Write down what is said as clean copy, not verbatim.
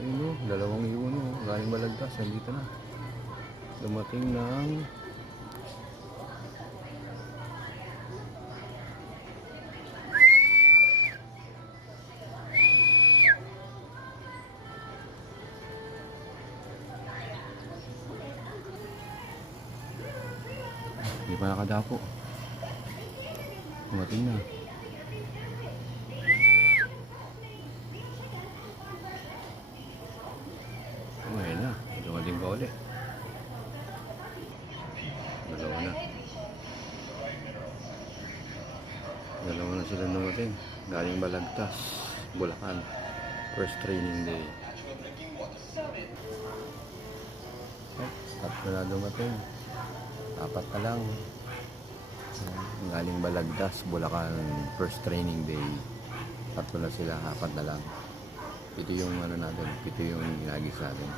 Ayun o, dalawang iwan o. Galing Balagtas, nandito na. Dumating ng hindi pa nakadapo. Dumating na. Ayun na, dumating pa ulit. Dalawa na. Dalawa na sila dumating. Galing Balagtas, Bulacan. First training day. Tatlo na dumating. Apat na lang. Galing Balagtas, Bulacan. First training day. Tatlo na sila, apat na lang. Ito yung ano natin, ito yung ginagis natin.